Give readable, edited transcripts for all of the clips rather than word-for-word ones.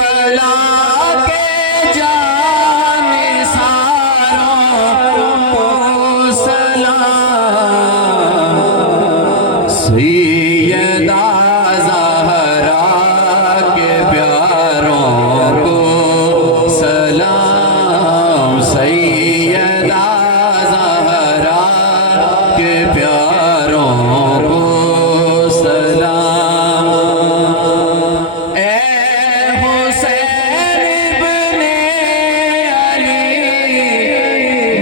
کربلا کے جانثاروں کو سلام، سیدہ زہرا کے پیاروں کو سلام، سیدہ زہرا کے پیاروں کو سلام۔ اے حسین ابن علی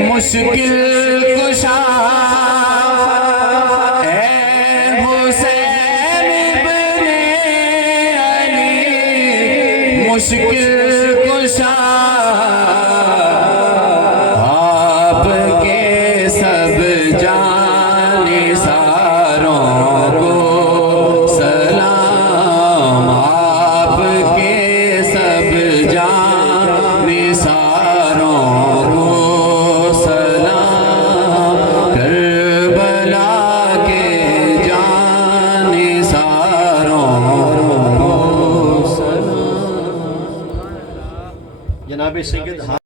مشکل کشا، اے حسین ابن علی مشکل